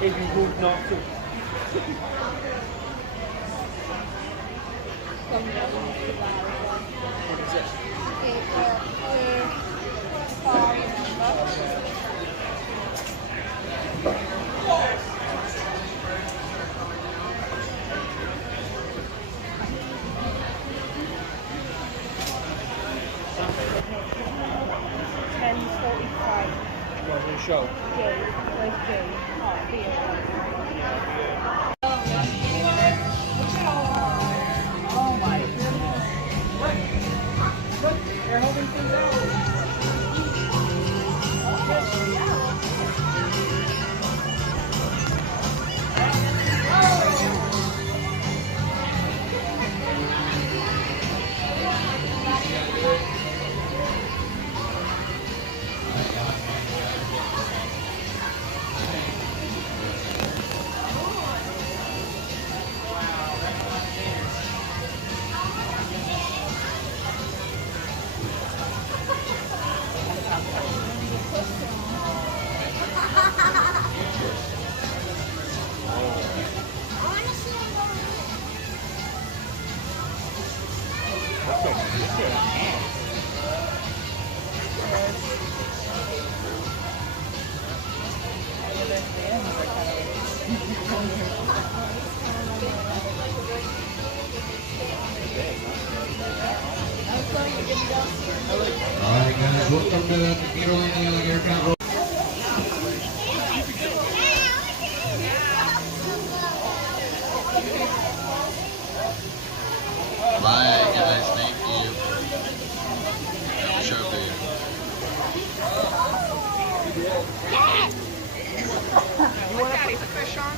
if you would not to. What is it? Was it a show? Oh my goodness. Look, they're holding things out. Alright guys, welcome to the Gatorland Alligator Count. Bye guys, thank you. Show for you. You want to put the fish on?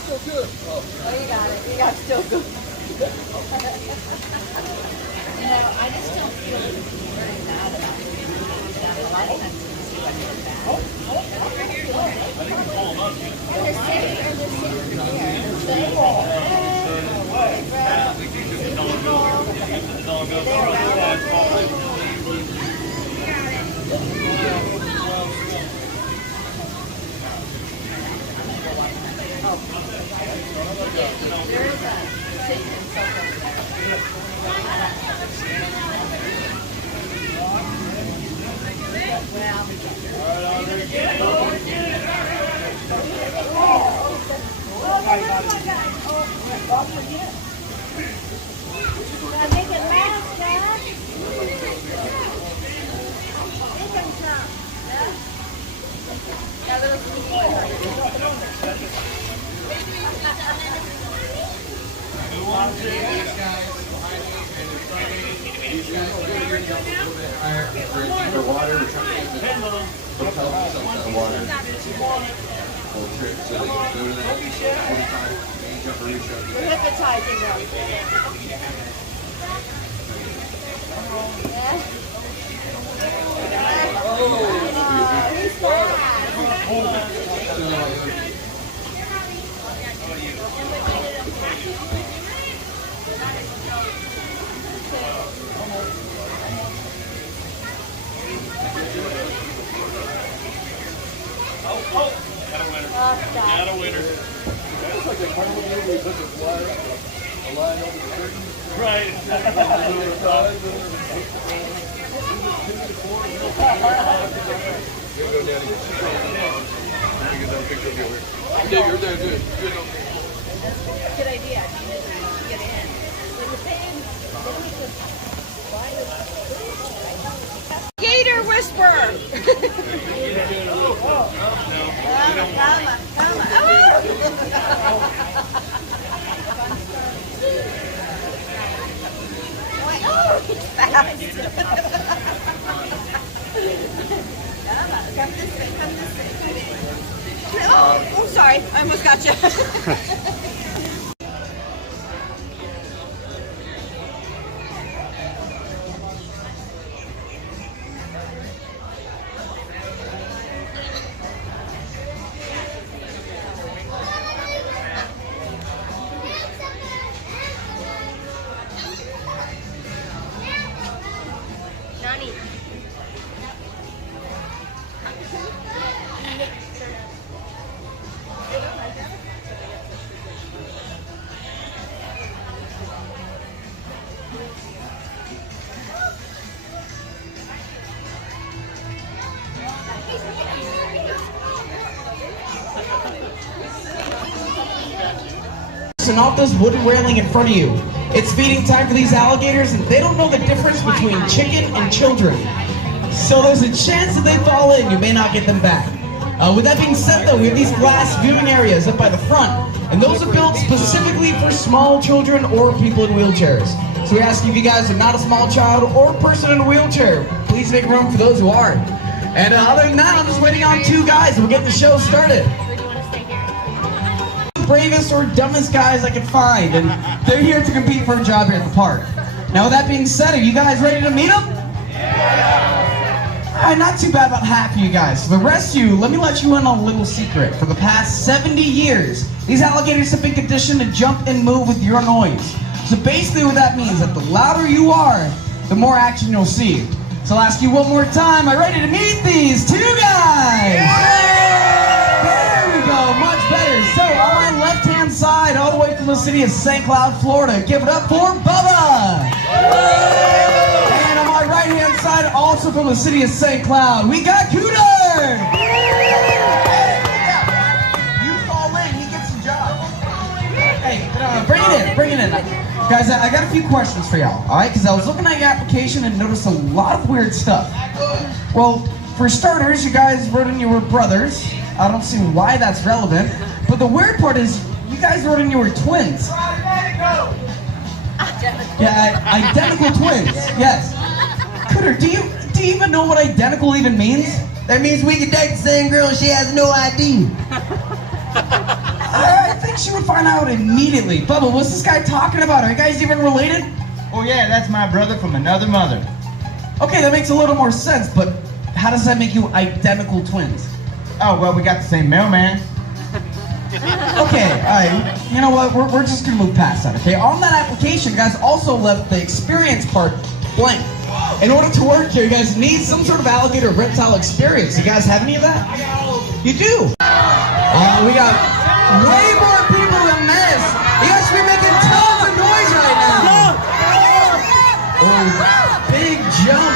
Still good. Oh, you got it. You got still good. You know, I just don't feel very mad about it. A lot of times when you see what they're bad. And they're sitting there. There is a sitting in something. Well, make it last, Dad. Make them come. Yeah, those These guys behind me, and in front of me, these guys are going to get a little bit higher. We're deeper water. We're trying to get them to propel themselves out of the water. Full trip so they can go to the 45 main jumper reach up. We're hypnotizing them. He's fast. got a winner. It's like a carnival movie where you put the flyer, a line over the curtain. Right. Go, Daddy. You get that picture of you. Yeah, you're there, good. Good. Good idea. Get in. Gator whisperer. Come on. Oh, he's fast. Come this way. Oh, sorry. I almost got you. and off this wooden railing in front of you. It's feeding time for these alligators, and they don't know the difference between chicken and children. So there's a chance that they fall in, you may not get them back. With that being said though, we have these glass viewing areas up by the front, and those are built specifically for small children or people in wheelchairs. So we ask if you guys are not a small child or a person in a wheelchair, please make room for those who are. And other than that, I'm just waiting on 2 guys and we'll get the show started. The bravest or dumbest guys I could find, and they're here to compete for a job here at the park. Now with that being said, are you guys ready to meet them? Not too bad, about half of you guys. For the rest of you, let me let you in on a little secret. For the past 70 years, these alligators have been conditioned to jump and move with your noise. So basically what that means is that the louder you are, the more action you'll see. So I'll ask you one more time, are you ready to meet these 2 guys? There we go, much better. So on my left-hand side, all the way from the city of St. Cloud, Florida, give it up for Bubba. And on my right-hand side, also from the city of St. Cloud, we got Cooter. You fall in, he gets the job. Hey, bring it in. Guys, I got a few questions for y'all, all right? Because I was looking at your application and noticed a lot of weird stuff. Well, for starters, you guys wrote in you were brothers. I don't see why that's relevant. But the weird part is, you guys wrote in you were twins. Yeah, identical twins, yes. Cooter, do you even know what identical even means? That means we can date the same girl and she has no ID. I think she would find out immediately. Bubba, what's this guy talking about? Are you guys even related? Oh yeah, that's my brother from another mother. Okay, that makes a little more sense, but how does that make you identical twins? Oh, well, we got the same mailman. Okay, alright, you know what, we're just gonna move past that, okay? On that application, you guys also left the experience part blank. In order to work here, you guys need some sort of alligator reptile experience. You guys have any of that? You do? We got way more people than this. You guys should be making tons of noise right now. Oh, big jump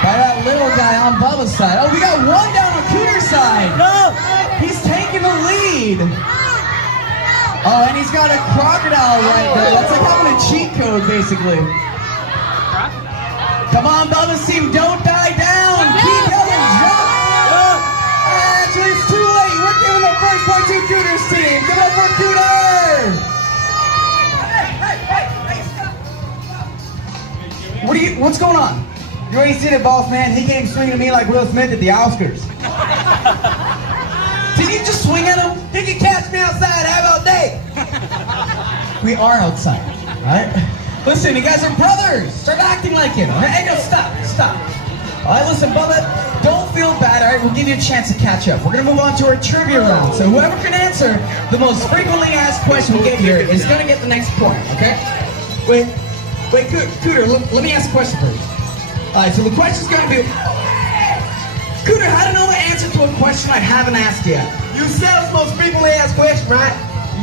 by that little guy on Bubba's side. Oh, we got one down on Cooter's side. He's taking the lead. Oh, and he's got a crocodile right there. That's like having a cheat code, basically. Come on, Bubba's team, don't die down. Keep yelling, jump. Actually, it's too late. We're giving up first point to Cooter's team. Give it up for Cooter. What's going on? You ain't seen it, boss man. He came swinging at me like Will Smith at the Oscars. Did you just swing at him? He can catch me outside. How about that? We are outside, alright? Listen, you guys are brothers. Start acting like it. Hey, no, stop. Alright, listen, Bubba, don't feel bad, alright? We'll give you a chance to catch up. We're gonna move on to our trivia round. So whoever can answer the most frequently asked question we get here is gonna get the next point, okay? Wait, Cooter, let me ask a question first. Alright, so the question's gonna be... Cooter, how to know the answer to a question I haven't asked yet? You said it's the most frequently asked question, right?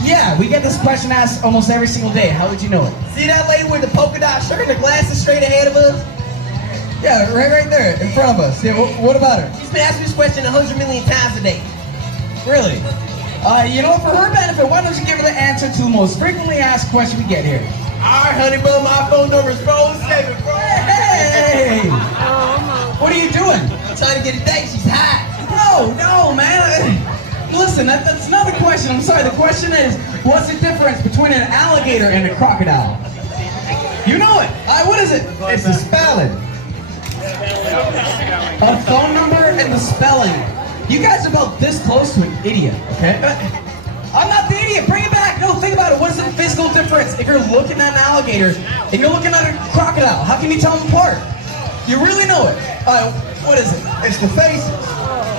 Yeah, we get this question asked almost every single day. How would you know it? See that lady with the polka dot shirt and the glasses straight ahead of us? Yeah, right there, in front of us. Yeah, what about her? She's been asking this question 100 million times a day. Really? You know what, for her benefit, why don't you give her the answer to the most frequently asked question we get here? Alright, honey, bro, my phone number is 474. Hey! What are you doing? I'm trying to get a date, she's hot. No, man. Listen, that's not the question. I'm sorry, the question is, what's the difference between an alligator and a crocodile? You know it. What is it? It's the spelling. A phone number and the spelling. You guys are about this close to an idiot, okay? I'm not the idiot. Bring it back. No, think about it. What is the physical difference if you're looking at an alligator and you're looking at a crocodile? How can you tell them apart? You really know it. What is it? It's the faces.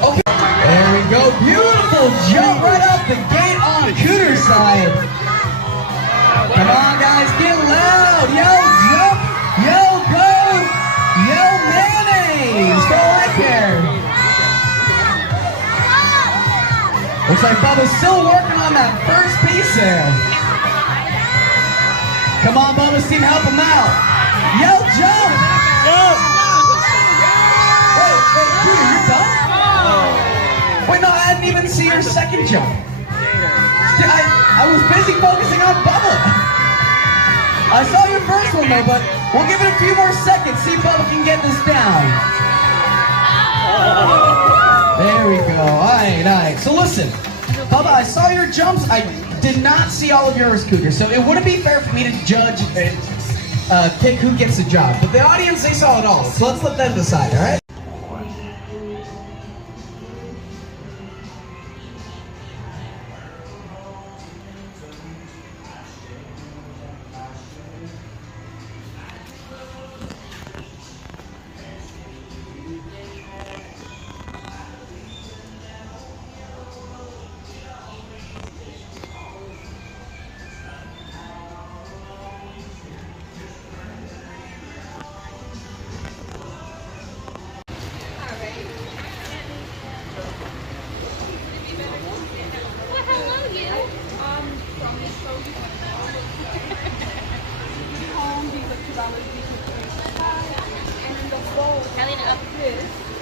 Okay. There we go. Beautiful jump right up the gate on Cooter's side. Come on, guys. Get loud. Yell jump. Yell go. Yell mayonnaise. Go right there. Looks like Bubba's still working on that first piece there. Come on, Bubba's team, help him out. Yell jump. Wait, Cooter, you're done? Wait, no, I didn't even see your second jump. I I was busy focusing on Bubba. I saw your first one though, but we'll give it a few more seconds, see if Bubba can get this down. There we go. Alright. So listen, Bubba, I saw your jumps. I did not see all of yours, Cougar, so it wouldn't be fair for me to judge and pick who gets the job. But the audience, they saw it all, so let's let them decide, alright?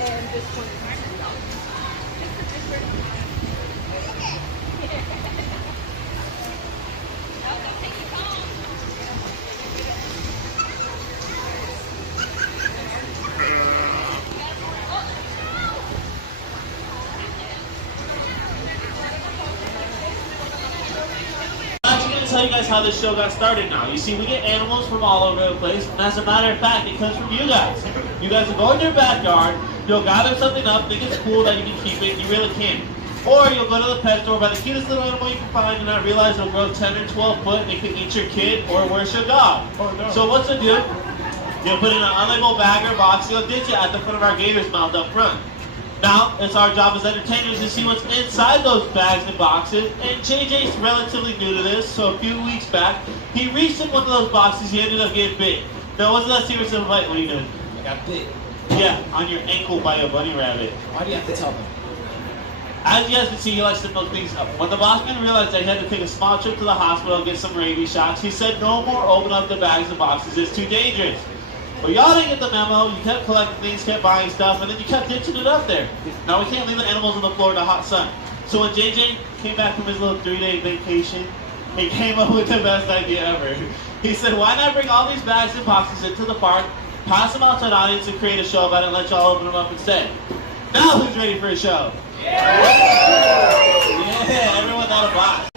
And this one. Tell you guys how this show got started now. You see, we get animals from all over the place, and as a matter of fact, it comes from you guys. You guys will go in your backyard, you'll gather something up, think it's cool that you can keep it, you really can't. Or you'll go to the pet store, buy the cutest little animal you can find, and not realize it'll grow 10 or 12 foot, and it can eat your kid or worse, your dog. Oh, no. So what's it do? You'll put it in an unlabeled bag or box, you'll ditch it at the foot of our Gator's mouth up front. Now, it's our job as entertainers to see what's inside those bags and boxes, and JJ's relatively new to this, so a few weeks back, he reached in one of those boxes, he ended up getting bit. Now, wasn't that serious of a bite? What are you doing? I got bit. Yeah, on your ankle by a bunny rabbit. Why do you have to tell them? As you guys can see, he likes to milk things up. When the bossman realized that he had to take a small trip to the hospital and get some rabies shots, he said no more open up the bags and boxes, it's too dangerous. But y'all didn't get the memo, you kept collecting things, kept buying stuff, and then you kept ditching it up there. Now we can't leave the animals on the floor in the hot sun. So when JJ came back from his little 3-day vacation, he came up with the best idea ever. He said, why not bring all these bags and boxes into the park, pass them out to an audience and create a show about it and let y'all open them up instead. Now who's ready for a show? Yeah, everyone got a box.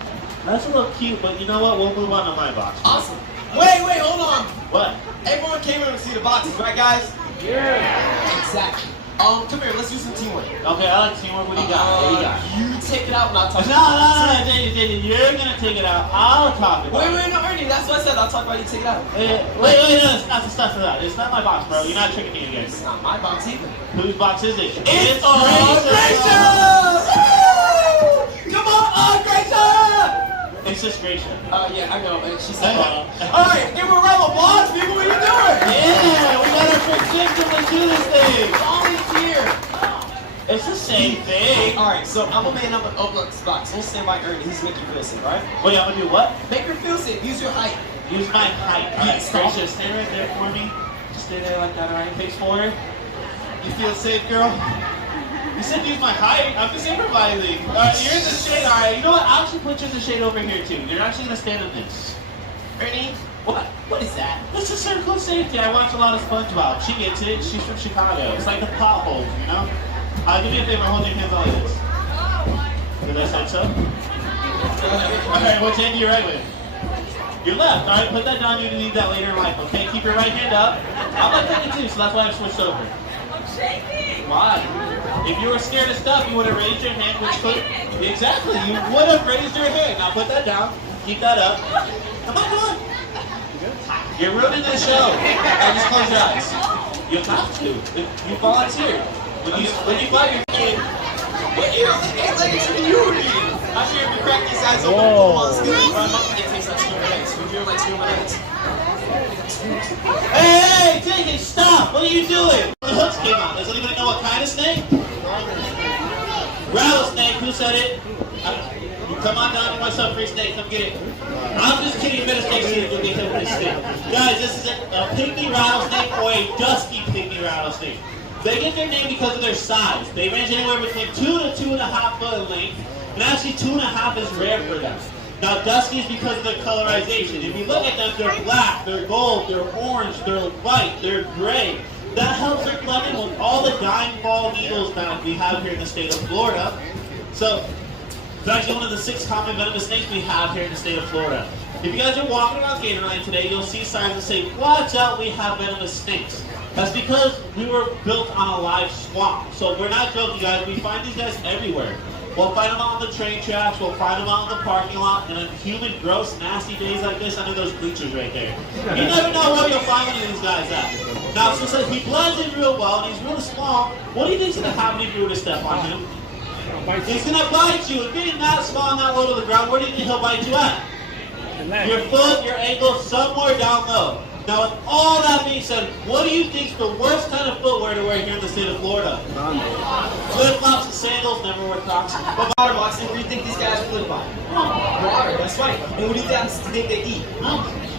That's a little cute, but you know what? We'll move on to my box. Awesome. Wait, hold on. What? Everyone came in to see the boxes, right, guys? Yeah. Exactly. Come here, let's do some teamwork. Okay, I like teamwork. What do you got? What do you got? You take it out and I'll talk No, JJ, you're gonna take it out. I'll talk about it. Wait, no, Ernie, that's what I said. I'll talk about you take it out. Wait, no, that's the stuff for that. It's not my box, bro. You're not tricking me again. It's not my box either. Whose box is it? It's Gracious! Come on, Gracious! It's just Gracia. Yeah, I know, man. She said Alright, give her a round of applause, people. What are you doing? Yeah, we got our first victim. Let's do this thing. Volunteer. It's the same thing. Alright, so I'm gonna man up and open up this box. We'll stand by Ernie. He's making you feel safe, alright? Wait, I'm gonna do what? Make her feel safe. Use your height. Use my height. Alright, Yes, Gracia, stand right there for me. Just stay there like that, alright? Face forward. You feel safe, girl? You said use my height. I'm just improvising. Alright, you're in the shade. Alright, you know what? I'll actually put you in the shade over here too. You're actually gonna stand in this. Ernie, what is that? It's a circle of safety. I watch a lot of SpongeBob. She gets it. She's from Chicago. It's like the potholes, you know? Do me a favor. Hold your hands like this. Did I say so? Alright, which hand do you right with? Your left. Alright, put that down. You need that later in life, okay? Keep your right hand up. I'm like that too, so that's why I switched over. I'm shaking. Why? If you were scared of stuff, you would have raised your hand, which could... Exactly, you would have raised your hand. Now put that down. Keep that up. Come on. You're ruining the show. Now just close your eyes. You have to. You volunteered. When you buy your kid... What hands are you reading? I'm sure if you crack these eyes open, it takes like 2 minutes. We're doing like 2 minutes. Hey, JJ, stop! What are you doing? The hooks came out. Does anybody know what kind of snake? Rattlesnake. Who said it? You come on down to my son free snake. Come get it. I'm just kidding. You better stay seated. You'll get hit with this snake. Guys, this is a pygmy rattlesnake or a dusky pygmy rattlesnake. They get their name because of their size. They range anywhere between 2 to 2.5 foot in length, and actually 2.5 is rare for them. Now, dusky is because of their colorization. If you look at them, they're black, they're gold, they're orange, they're white, they're gray. That helps their blend in with all the dime ball needles that we have here in the state of Florida. So, it's actually one of the 6 common venomous snakes we have here in the state of Florida. If you guys are walking around Gatorland today, you'll see signs that say, "Watch out, we have venomous snakes." That's because we were built on a live swamp. So we're not joking, guys. We find these guys everywhere. We'll find them out on the train tracks. We'll find them out in the parking lot. And on humid, gross, nasty days like this, under those bleachers right there. You never know where you'll find one of these guys at. Now, since he blends in real well and he's really small, what do you think's going to happen if you were to step on him? He's going to bite you. If getting that small and that low to the ground, where do you think he'll bite you at? Your foot, your ankle, somewhere down low. Now, with all that being said, what do you think is the worst kind of footwear to wear here in the state of Florida? Flip-flops and sandals, never wear Crocs. But water boxing, what do you think these guys live by? Water, that's right. And what do you think they eat?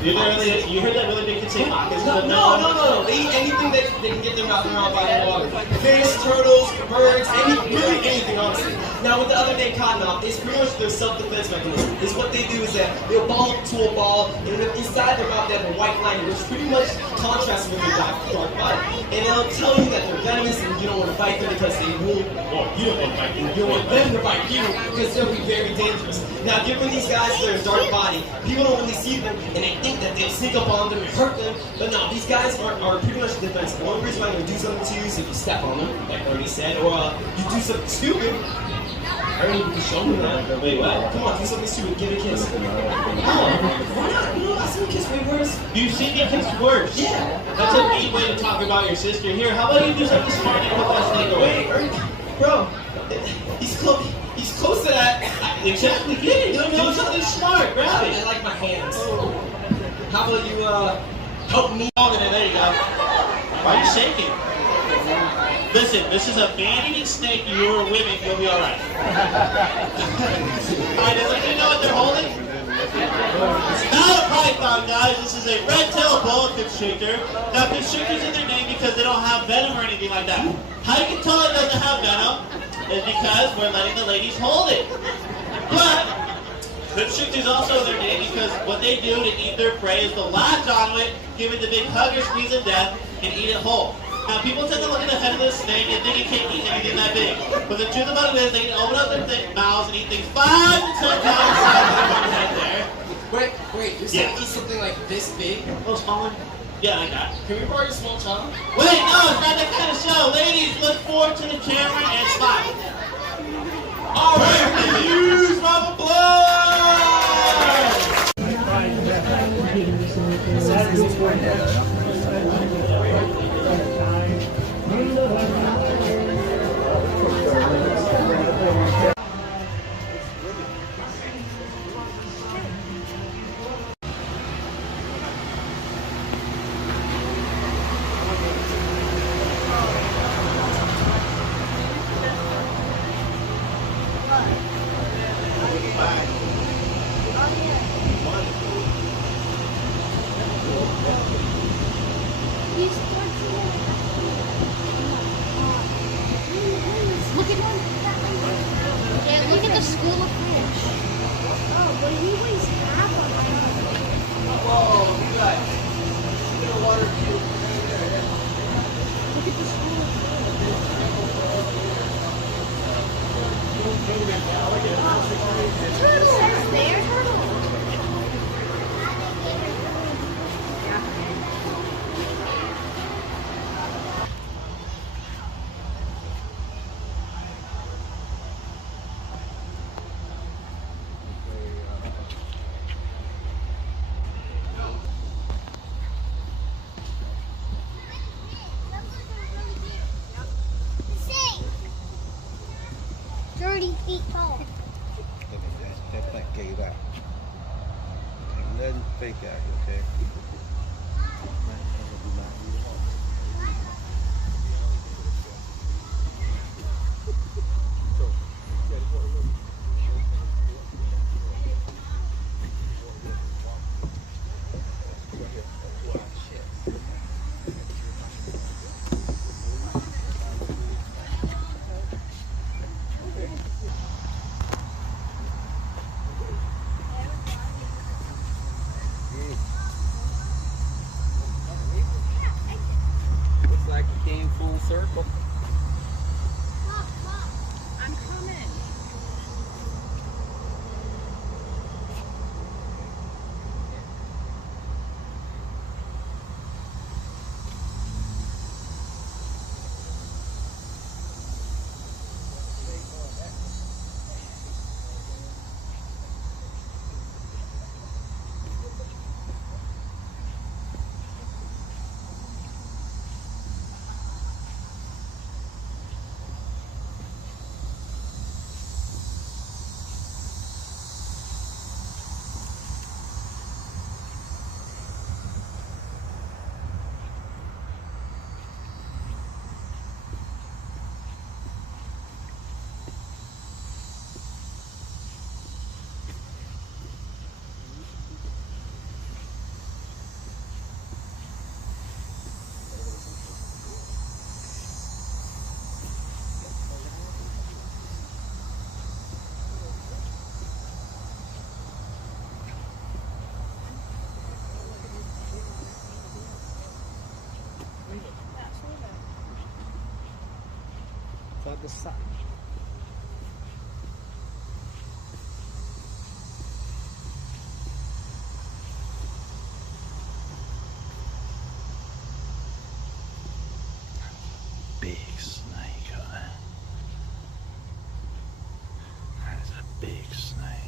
You heard that really big kid say pockets? No. They eat anything that they can get their mouth around by the water. Fish, turtles, birds, really anything, honestly. Now, with the other day cottonmouth, it's pretty much their self-defense mechanism. Is what they do is that they'll ball up to a ball, and inside their mouth they have a white lining, which pretty much contrasts with their dark body. And they'll tell you that they're venomous and you don't want to fight them because they will. Well, you don't want to fight them. You don't want them to fight you because they'll be very dangerous. Now, given these guys their dark body, people don't really see them and they think that they'll sneak up on them and hurt them. But no, these guys are pretty much defensive. One reason why they do something to you is if you step on them, like Ernie said, or you do something stupid. Ernie, you can show me that. Wait, what? Come on, do something stupid. Give a kiss. No, why not? You know, I've seen a kiss way worse. You've seen me kiss worse? Yeah. That's a mean way to talk about your sister. Here, how about you do something smart and put that snake away? Ernie, bro, he's close to that. Exactly, get it. Do something smart. Grab it. I like my hands. How about you help me? There you go. Why are you shaking? Listen, this is a man-eating snake. You are women. You'll be all right. All right, does anybody know what they're holding? It's not a python, guys. This is a red-tailed boa constrictor. Now, constrictors in their name because they don't have venom or anything like that. How you can tell it doesn't have venom is because we're letting the ladies hold it. But constrictors also in their name because what they do to eat their prey is to latch onto it, give it the big hug or squeeze of death, and eat it whole. Now, people tend to look at the head of this snake and think it can't eat anything that big. But the truth about it is they can open up their thick mouths and eat things 5 to 10 times the size of their head there. Wait, you're saying eat something like this big? A little smaller? Yeah, like that. Can we borrow your small child? Wait, no, it's not that kind of show. Ladies, look forward to the camera and smile. All right, huge round of Look at him. Yeah, look at the school of fish. Oh, but he weighs half of it. Whoa, you guys. Look at the water view. Look at the school of fish. Turtles there. Feet tall. That gave out. Ain't nothing fake out here, okay? the sun. Big snake, huh? That is a big snake.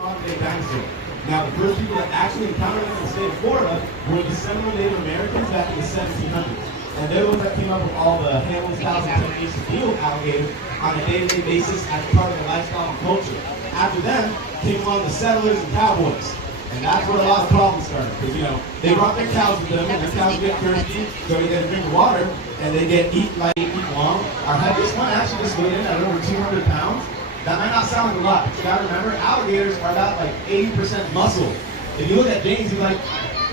modern-day dinosaur. Now, the first people that actually encountered them in the state of Florida were the Seminole Native Americans back in the 1700s. And they're the ones that came up with all the handling styles and techniques to deal with alligators on a day-to-day basis as part of their lifestyle and culture. After them came along the settlers and cowboys. And that's where a lot of problems started. Because, you know, they brought their cows with them, and their cows get thirsty, so they get a drink of water, and they get eaten like eat long. Our heaviest one actually just weighed in at over 200 pounds. That might not sound like a lot, but you gotta remember, alligators are about like 80% muscle. If you look at James, he's like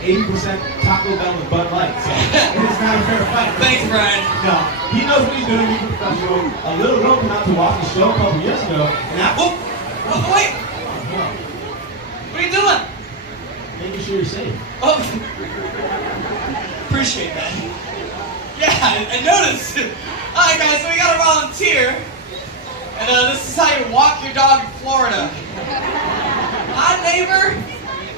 80% Taco Bell and Bud Light, so it's not a fair fight. Thanks, Brian. No, he knows what he's doing, he's a professional. A little girl came out to watch the show a couple years ago, and that, Oh, wait! What are you doing? making sure you're safe. Oh, appreciate that. Yeah, I noticed. Alright guys, so we got a volunteer. And this is how you walk your dog in Florida. Hi neighbor,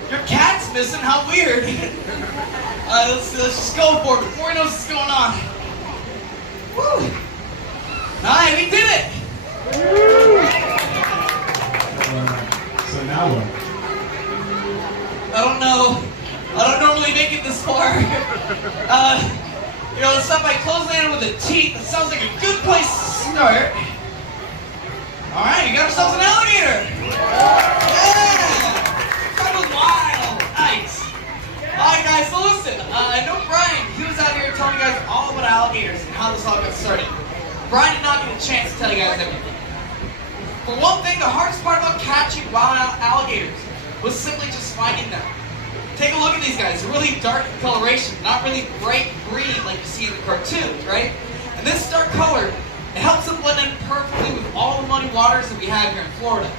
your cat's missing, how weird. Alright, let's just go for it before he knows what's going on. Woo! Alright, we did it! So now what? I don't know. I don't normally make it this far. Let's start by closing in with the teeth. That sounds like a good place to start. Alright, you got ourselves an alligator! Yeah! That was wild! Nice! Alright guys, so listen, I know Brian, he was out here telling you guys all about alligators and how this all got started. Brian did not get a chance to tell you guys everything. For one thing, the hardest part about catching wild alligators was simply just finding them. Take a look at these guys. They're really dark in coloration, not really bright green like you see in the cartoons, right? And this dark color, it helps them blend in perfectly with all the muddy waters that we have here in Florida.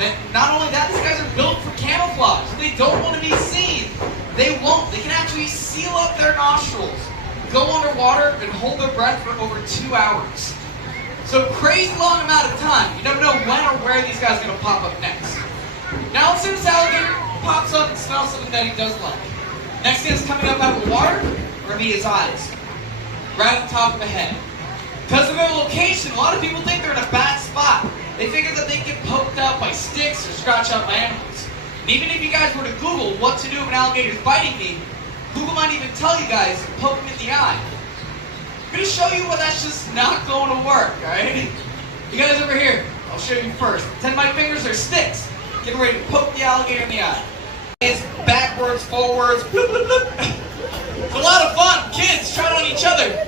And not only that, these guys are built for camouflage. If they don't want to be seen, they won't. They can actually seal up their nostrils, go underwater, and hold their breath for over 2 hours. So crazy long amount of time. You never know when or where these guys are going to pop up next. Now let's see this alligator pops up and smells something that he does like. Next thing is coming up out of the water, or be his eyes. Right on top of the head. Because of their location, a lot of people think they're in a bad spot. They figure that they can get poked out by sticks or scratched out by animals. And even if you guys were to Google what to do if an alligator is biting me, Google might even tell you guys to poke him in the eye. I'm going to show you why that's just not going to work, alright? You guys over here, I'll show you first. 10 of my fingers are sticks. Getting ready to poke the alligator in the eye. It's backwards, forwards, bloop, bloop, bloop. It's a lot of fun. Kids, try it on each other.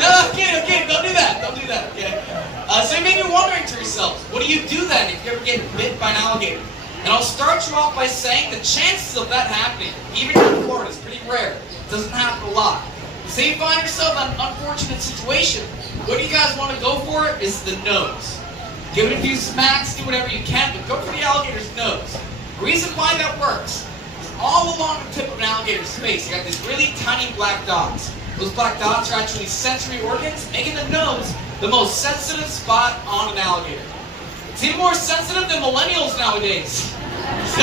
No, okay, don't do that. Don't do that, okay? So you may be wondering to yourselves, what do you do then if you ever get bit by an alligator? And I'll start you off by saying the chances of that happening, even here in Florida, is pretty rare. It doesn't happen a lot. Say you find yourself in an unfortunate situation, what you guys want to go for is the nose. Give it a few smacks, do whatever you can, but go for the alligator's nose. The reason why that works is all along the tip of an alligator's face, you got these really tiny black dots. Those black dots are actually sensory organs, making the nose the most sensitive spot on an alligator. It's even more sensitive than millennials nowadays. So,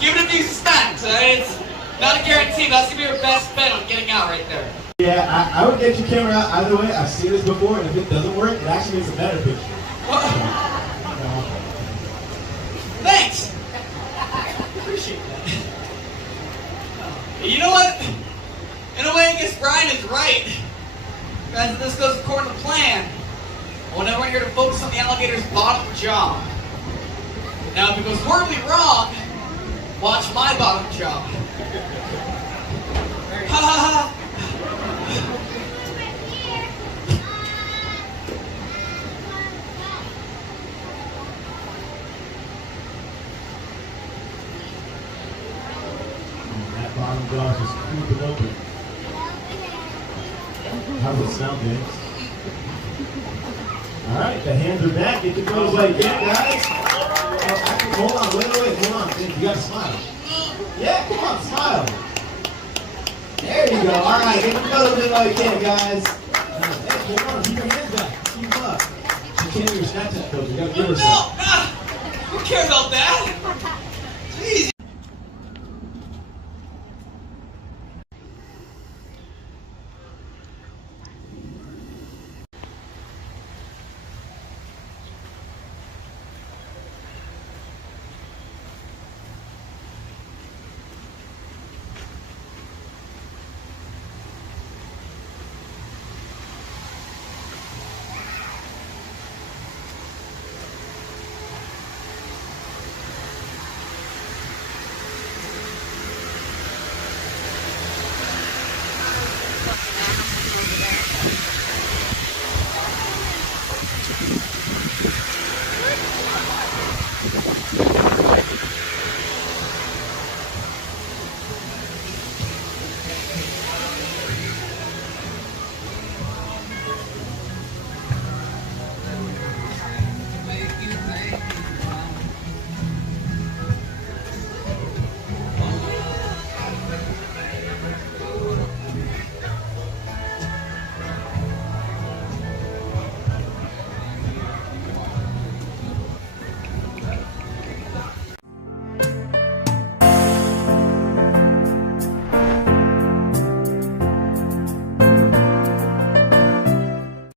give it a few smacks, alright? It's not a guarantee, but that's going to be your best bet on getting out right there. Yeah, I would get your camera out either way. I've seen this before, and if it doesn't work, it actually makes a better picture. Thanks! Appreciate that. You know what? In a way, I guess Brian is right. Guys, if this goes according to plan, well, now we're here to focus on the alligator's bottom jaw. Now, if it goes horribly wrong, watch my bottom jaw. Ha ha ha! That bottom jaw just creeping open. How's it smell, James? Alright, the hands are back. Get the nose like that, guys. Hold on, wait, hold on. James, you gotta smile. Yeah, come on, smile. There you go. Alright, get the nose in like that, guys. Hey, hold on, keep your hands back. Keep them up. She can't hear your Snapchat code. You gotta give her some. No! Who cares about that?